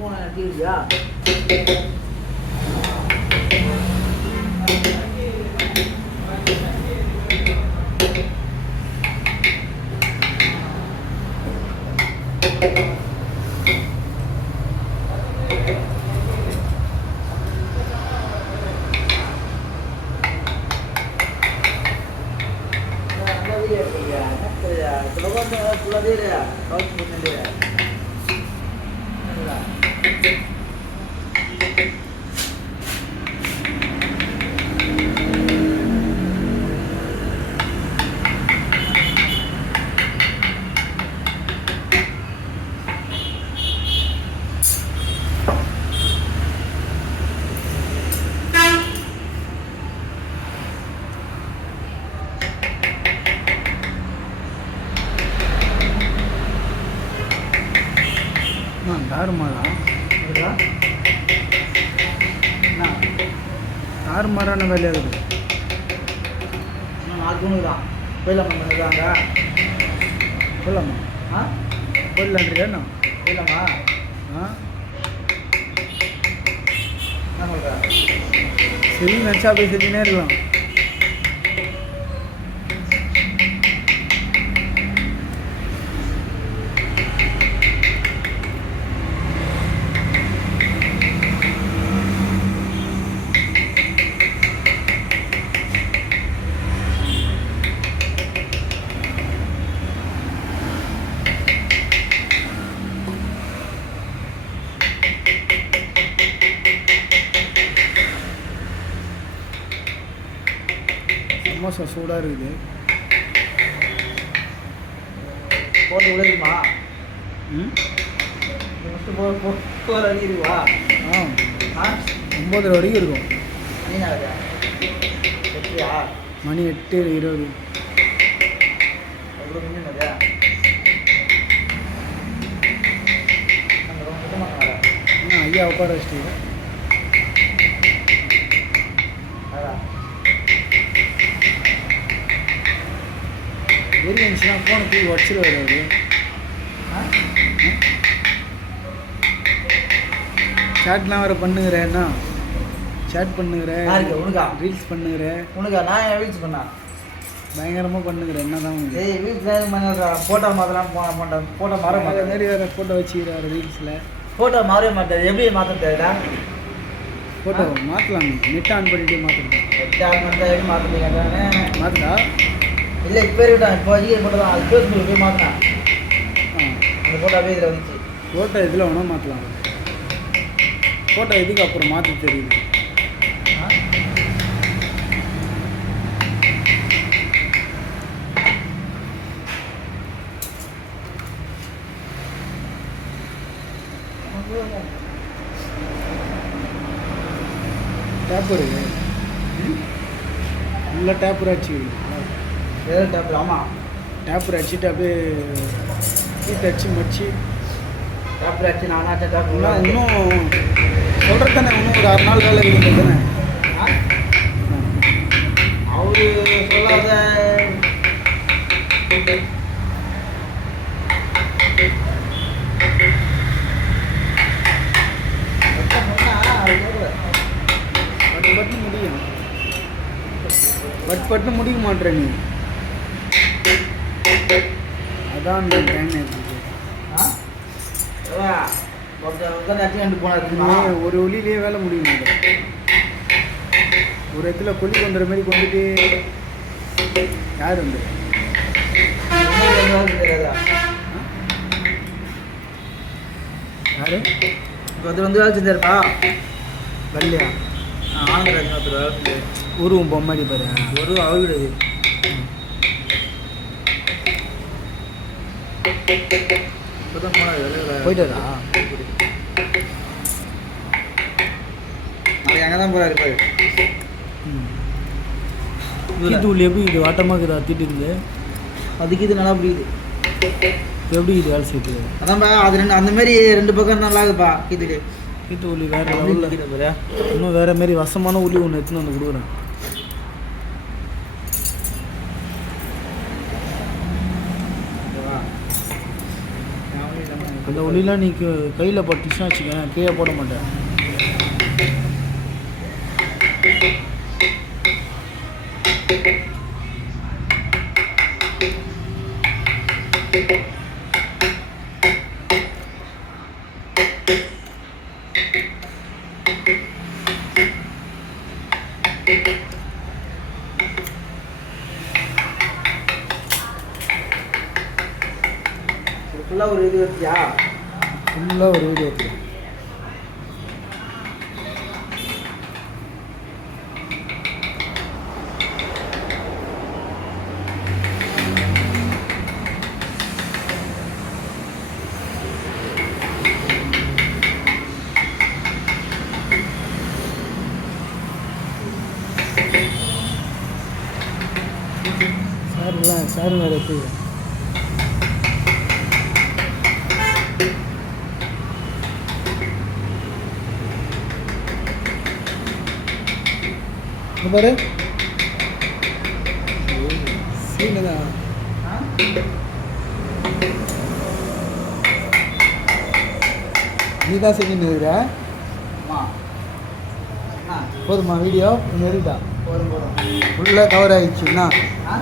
போனேன் தீவிரியா தாறுமாறான வேலையாக இருக்குது. நாலு தூணு தான் போயிடலாமா இருக்காங்க போடலாமா? போயிடலான்றியா என்ன? போயிடலாமா? என்ன சொல்கிற? சரி நினச்சா போய் செஞ்சுனே இருக்கலாம். சமோசா சூடாக இருக்குது. போட்டு விளையுமா? போகிற வரைக்கும் இருக்குவா? 9 வரைக்கும் இருக்கும். மணி ஆகுது எப்படியா? மணி 8:20. எவ்வளோ மிஞ்சி நிறையா ஐயா உட்கார வச்சுட்டு இருந்துச்சுன்னா ஃபோனை தூக்கி உடச்சிடுவார் அவர். சேட்லாம் வேறு பண்ணுங்கிறேன்னா சேட் பண்ணுகிறேன், உனக்கா ரீல்ஸ் பண்ணுகிறேன். உனக்கா? நான் என் ரீல்ஸ் பண்ணா பயங்கரமாக பண்ணுகிறேன். என்ன தான் உங்களுக்கு? ஏய் ரீல்ஸ் ஃபோட்டோ மாற்றலாம் போட்டேன். ஃபோட்டோ மாற மாட்டேன். மாரி வேறு ஃபோட்டோ வச்சுக்கிறாரு ரீல்ஸில். ஃபோட்டோ மாறவே மாட்டேது. எப்படி மாற்ற தேவையா? ஃபோட்டோ மாற்றலாம். நெட் ஆன் பண்ணிட்டு மாற்றிருக்கேன். நெட் ஆன் பண்ணால் எப்படி மாற்றுறீங்க? மாற்றுதா? இல்லை இப்போ இருக்கட்டும். இப்போ ஜிஎல் ஃபோட்டோ தான். அது ஃபேஸ்புக்கில் போய் மாற்றினேன். அந்த ஃபோட்டோ அப்படியே இதில் வந்துச்சு. ஃபோட்டோ இதில் வேணால் மாற்றலாம். ஃபோட்டோ இதுக்கு அப்புறம் மாற்ற தெரியுது. டேப்பர் நல்லா டேப்பர் அடிச்சு வேறு டேப்பர். ஆமாம் டேப்பர் அடிச்சுட்டு அப்படியே ஹீட் அடிச்சு மடிச்சு டேப்பர் அடிச்சு நானாச்சும் டேப்பர் இன்னும் சொல்கிறது தானே. இன்னும் ஒரு 6 நாள் வேலை இருக்குது தானே. அவரு சொல்லாத பட்டு முடியும். பட்டு முடிக்க மாட்டேற நீ. அதான் அந்த டைம் ஒரு ஒளியிலேயே வேலை முடியும். ஒரு இடத்துல கொல்லி கொண்டுற மாதிரி கொண்டுட்டு யார் வந்து யாரு ஒருத்தர் வந்து வேலை செஞ்சாருப்பா. வரலையா? ஆனந்தராஜன் ஒருத்தர் வேலை செஞ்சாரு. உருவம் பொம்மாடி பாரு. ஒரு அவர் கிடையாது. இப்போதான் போனார். போயிட்டாரா? அது எங்கே தான் போகிறாரு பாரு. தூள் எப்படி இது வாட்டமாக இருக்குதா? திட்டு அதுக்கு இது நல்லா புரியுது. எப்படி இது வேலை செய்யுது? அதான்ப்பா அது அந்த மாதிரி 2 பக்கம் நல்லா இருக்குப்பா. இதுக்கு கீத்து உளி வேறு லெவலில். இன்னும் வேறு மாரி வசமான உளி ஒன்று எடுத்துன்னு வந்து கொடுக்குறேன். இந்த ஒளிலாம் நீ கையில் பட்டுச்சுன்னா வச்சுக்கேன் கீழே போட மாட்டேன். ஃபுல்லாக ஒரு இது வச்சியா? ஃபுல்லாக ஒரு வீடியோ எடுத்து சார் வேறு எப்படி பாரு சீனதா நீ தான் செஞ்சுன்னு இருக்கிற. போதுமா வீடியோ? நெருடா போதும் போதும். ஃபுல்லாக கவர் ஆகிடுச்சுன்னா ஆ